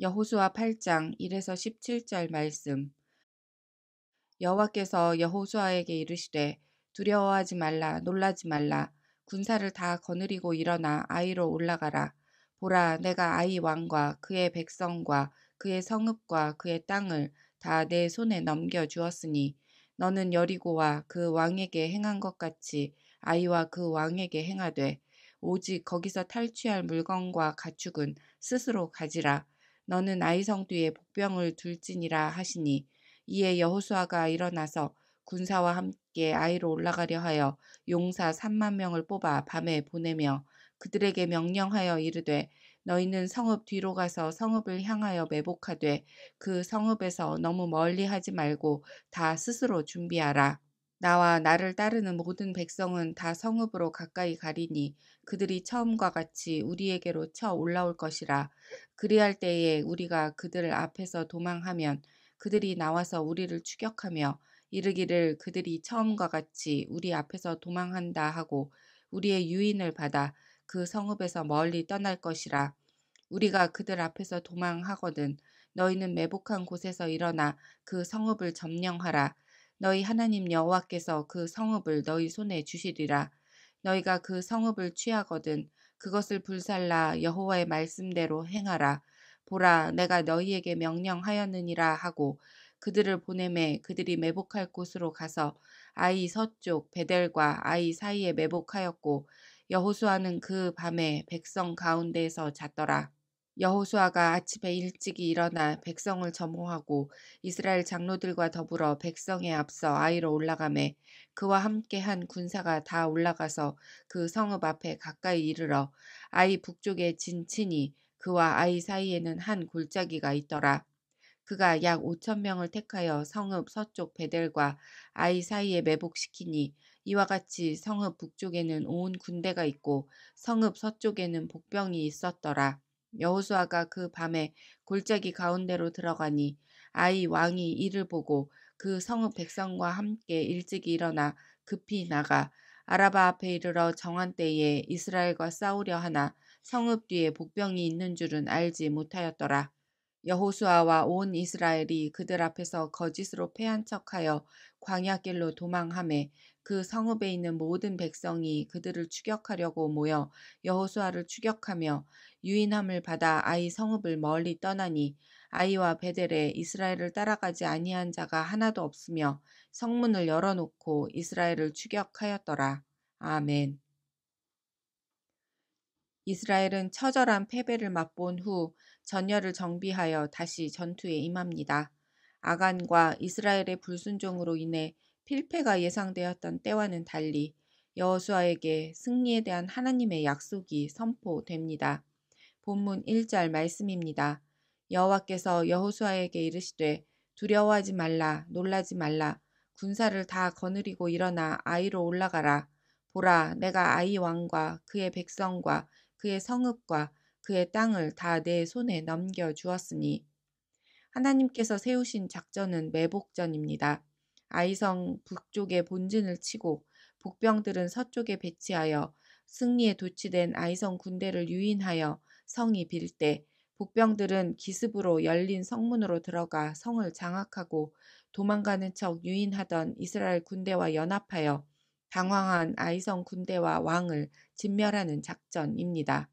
여호수아 8장 1에서 17절 말씀. 여호와께서 여호수아에게 이르시되 두려워하지 말라 놀라지 말라 군사를 다 거느리고 일어나 아이로 올라가라. 보라 내가 아이 왕과 그의 백성과 그의 성읍과 그의 땅을 다 내 손에 넘겨 주었으니 너는 여리고와 그 왕에게 행한 것 같이 아이와 그 왕에게 행하되 오직 거기서 탈취할 물건과 가축은 스스로 가지라. 너는 아이 성 뒤에 복병을 둘지니라 하시니 이에 여호수아가 일어나서 군사와 함께 아이로 올라가려 하여 용사 3만 명을 뽑아 밤에 보내며 그들에게 명령하여 이르되 너희는 성읍 뒤로 가서 성읍을 향하여 매복하되 그 성읍에서 너무 멀리 하지 말고 다 스스로 준비하라. 나와 나를 따르는 모든 백성은 다 성읍으로 가까이 가리니 그들이 처음과 같이 우리에게로 쳐 올라올 것이라. 그리할 때에 우리가 그들 앞에서 도망하면 그들이 나와서 우리를 추격하며 이르기를 그들이 처음과 같이 우리 앞에서 도망한다 하고 우리의 유인을 받아 그 성읍에서 멀리 떠날 것이라. 우리가 그들 앞에서 도망하거든 너희는 매복한 곳에서 일어나 그 성읍을 점령하라. 너희 하나님 여호와께서 그 성읍을 너희 손에 주시리라. 너희가 그 성읍을 취하거든 그것을 불살라 여호와의 말씀대로 행하라. 보라 내가 너희에게 명령하였느니라 하고 그들을 보내매 그들이 매복할 곳으로 가서 아이 서쪽 베델과 아이 사이에 매복하였고 여호수아는 그 밤에 백성 가운데에서 잤더라. 여호수아가 아침에 일찍이 일어나 백성을 점호하고 이스라엘 장로들과 더불어 백성에 앞서 아이로 올라가매 그와 함께 한 군사가 다 올라가서 그 성읍 앞에 가까이 이르러 아이 북쪽에 진친이 그와 아이 사이에는 한 골짜기가 있더라. 그가 약 5천 명을 택하여 성읍 서쪽 베델과 아이 사이에 매복시키니 이와 같이 성읍 북쪽에는 온 군대가 있고 성읍 서쪽에는 복병이 있었더라. 여호수아가 그 밤에 골짜기 가운데로 들어가니 아이 왕이 이를 보고 그 성읍 백성과 함께 일찍 일어나 급히 나가 아라바 앞에 이르러 정한 때에 이스라엘과 싸우려 하나 성읍 뒤에 복병이 있는 줄은 알지 못하였더라. 여호수아와 온 이스라엘이 그들 앞에서 거짓으로 패한 척하여 광야길로 도망하매 그 성읍에 있는 모든 백성이 그들을 추격하려고 모여 여호수아를 추격하며 유인함을 받아 아이 성읍을 멀리 떠나니 아이와 베델에 이스라엘을 따라가지 아니한 자가 하나도 없으며 성문을 열어놓고 이스라엘을 추격하였더라. 아멘. 이스라엘은 처절한 패배를 맛본 후 전열을 정비하여 다시 전투에 임합니다. 아간과 이스라엘의 불순종으로 인해 필패가 예상되었던 때와는 달리 여호수아에게 승리에 대한 하나님의 약속이 선포됩니다. 본문 1절 말씀입니다. 여호와께서 여호수아에게 이르시되 두려워하지 말라 놀라지 말라 군사를 다 거느리고 일어나 아이로 올라가라. 보라 내가 아이 왕과 그의 백성과 그의 성읍과 그의 땅을 다 내 손에 넘겨 주었으니 하나님께서 세우신 작전은 매복전입니다. 아이성 북쪽에 본진을 치고 복병들은 서쪽에 배치하여 승리에 도취된 아이성 군대를 유인하여 성이 빌 때 복병들은 기습으로 열린 성문으로 들어가 성을 장악하고 도망가는 척 유인하던 이스라엘 군대와 연합하여 당황한 아이성 군대와 왕을 진멸하는 작전입니다.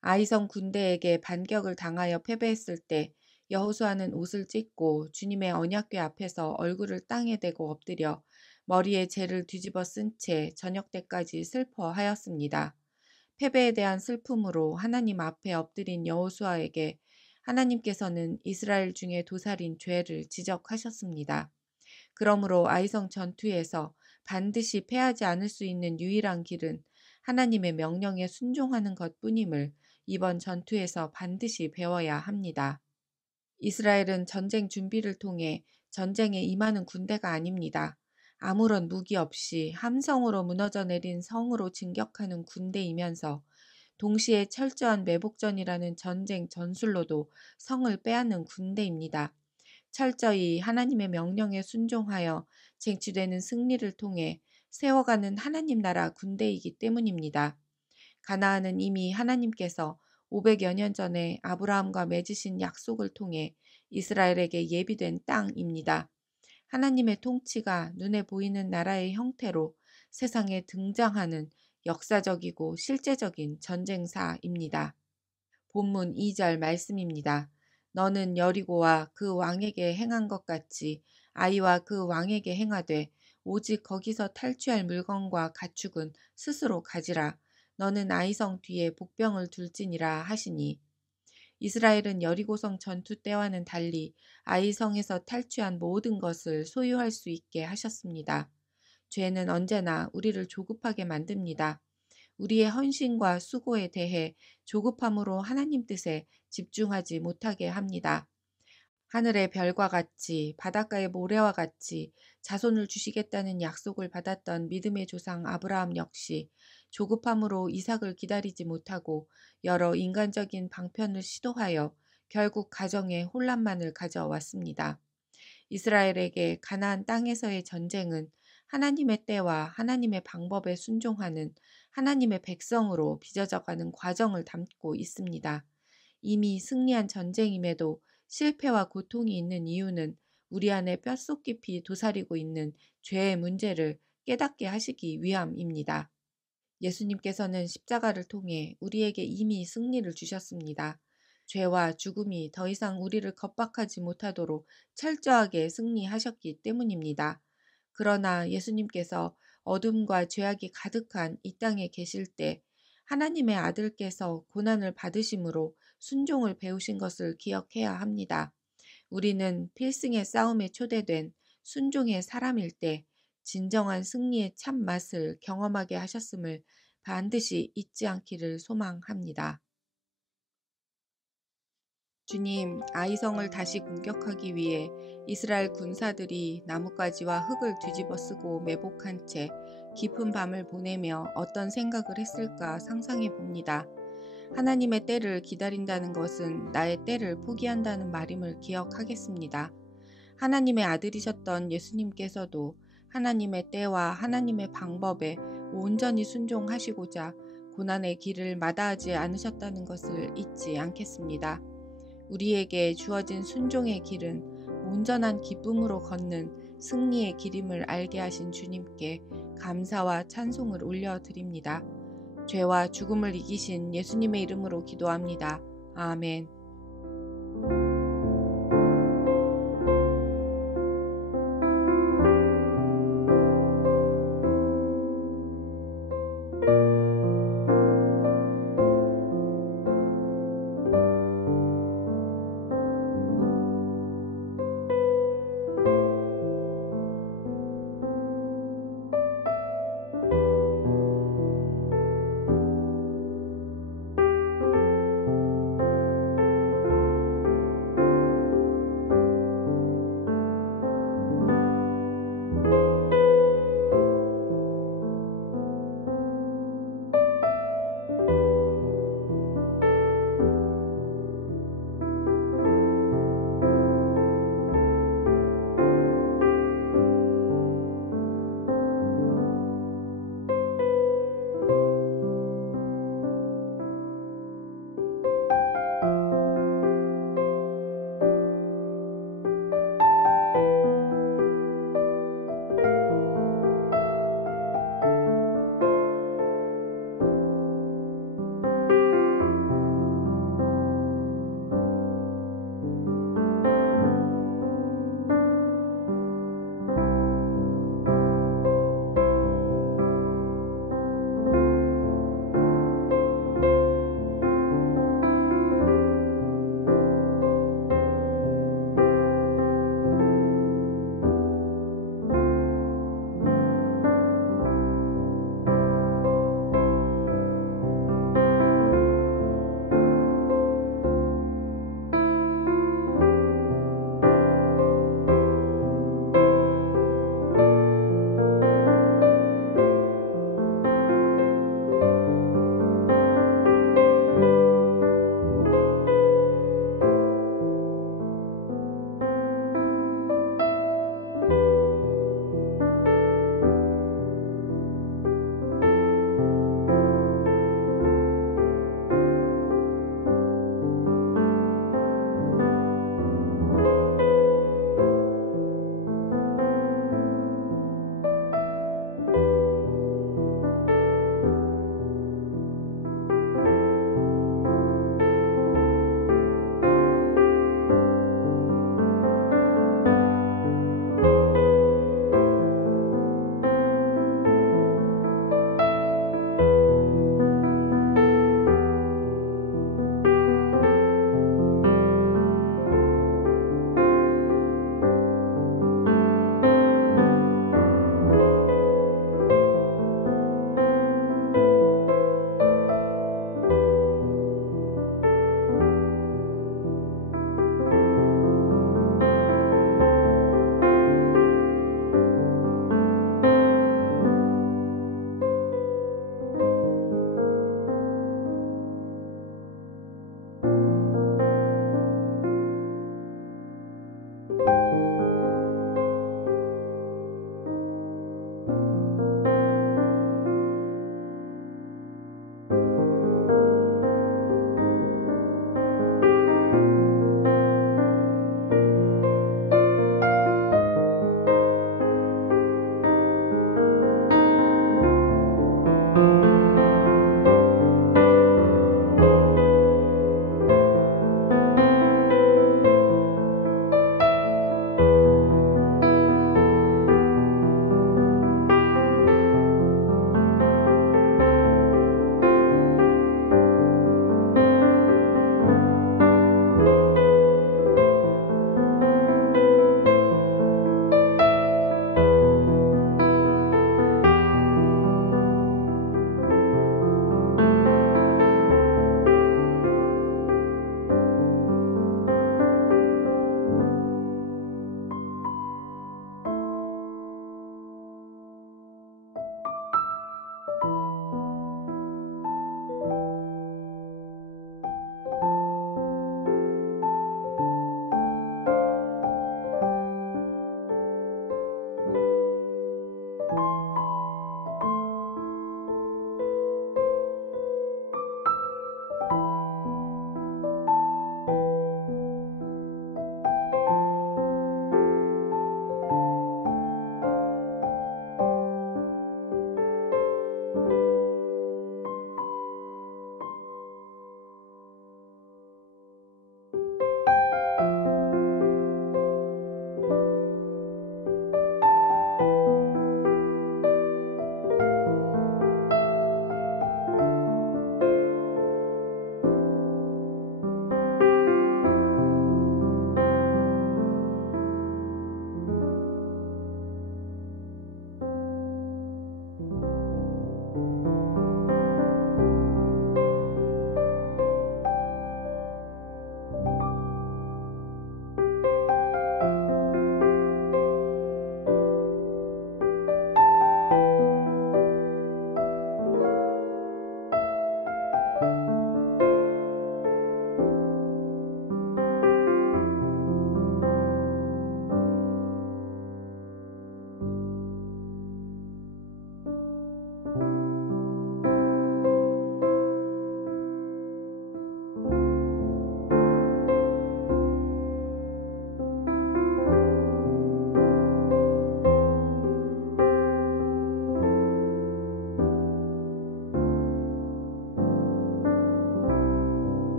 아이성 군대에게 반격을 당하여 패배했을 때 여호수아는 옷을 찢고 주님의 언약궤 앞에서 얼굴을 땅에 대고 엎드려 머리에 재를 뒤집어 쓴 채 저녁 때까지 슬퍼하였습니다. 패배에 대한 슬픔으로 하나님 앞에 엎드린 여호수아에게 하나님께서는 이스라엘 중에 도살인 죄를 지적하셨습니다. 그러므로 아이성 전투에서 반드시 패하지 않을 수 있는 유일한 길은 하나님의 명령에 순종하는 것뿐임을 이번 전투에서 반드시 배워야 합니다. 이스라엘은 전쟁 준비를 통해 전쟁에 임하는 군대가 아닙니다. 아무런 무기 없이 함성으로 무너져 내린 성으로 진격하는 군대이면서 동시에 철저한 매복전이라는 전쟁 전술로도 성을 빼앗는 군대입니다. 철저히 하나님의 명령에 순종하여 쟁취되는 승리를 통해 세워가는 하나님 나라 군대이기 때문입니다. 가나안은 이미 하나님께서 500여 년 전에 아브라함과 맺으신 약속을 통해 이스라엘에게 예비된 땅입니다. 하나님의 통치가 눈에 보이는 나라의 형태로 세상에 등장하는 역사적이고 실제적인 전쟁사입니다. 본문 2절 말씀입니다. 너는 여리고와 그 왕에게 행한 것 같이 아이와 그 왕에게 행하되 오직 거기서 탈취할 물건과 가축은 스스로 가지라. 너는 아이성 뒤에 복병을 둘지니라 하시니 이스라엘은 여리고성 전투 때와는 달리 아이성에서 탈취한 모든 것을 소유할 수 있게 하셨습니다. 죄는 언제나 우리를 조급하게 만듭니다. 우리의 헌신과 수고에 대해 조급함으로 하나님 뜻에 집중하지 못하게 합니다. 하늘의 별과 같이 바닷가의 모래와 같이 자손을 주시겠다는 약속을 받았던 믿음의 조상 아브라함 역시 조급함으로 이삭을 기다리지 못하고 여러 인간적인 방편을 시도하여 결국 가정에 혼란만을 가져왔습니다. 이스라엘에게 가나안 땅에서의 전쟁은 하나님의 때와 하나님의 방법에 순종하는 하나님의 백성으로 빚어져가는 과정을 담고 있습니다. 이미 승리한 전쟁임에도 실패와 고통이 있는 이유는 우리 안에 뼛속 깊이 도사리고 있는 죄의 문제를 깨닫게 하시기 위함입니다. 예수님께서는 십자가를 통해 우리에게 이미 승리를 주셨습니다. 죄와 죽음이 더 이상 우리를 겁박하지 못하도록 철저하게 승리하셨기 때문입니다. 그러나 예수님께서 어둠과 죄악이 가득한 이 땅에 계실 때 하나님의 아들께서 고난을 받으심으로 순종을 배우신 것을 기억해야 합니다. 우리는 필승의 싸움에 초대된 순종의 사람일 때 진정한 승리의 참맛을 경험하게 하셨음을 반드시 잊지 않기를 소망합니다. 주님, 아이성을 다시 공격하기 위해 이스라엘 군사들이 나뭇가지와 흙을 뒤집어 쓰고 매복한 채 깊은 밤을 보내며 어떤 생각을 했을까 상상해 봅니다. 하나님의 때를 기다린다는 것은 나의 때를 포기한다는 말임을 기억하겠습니다. 하나님의 아들이셨던 예수님께서도 하나님의 때와 하나님의 방법에 온전히 순종하시고자 고난의 길을 마다하지 않으셨다는 것을 잊지 않겠습니다. 우리에게 주어진 순종의 길은 온전한 기쁨으로 걷는 승리의 길임을 알게 하신 주님께 감사와 찬송을 올려드립니다. 죄와 죽음을 이기신 예수님의 이름으로 기도합니다. 아멘.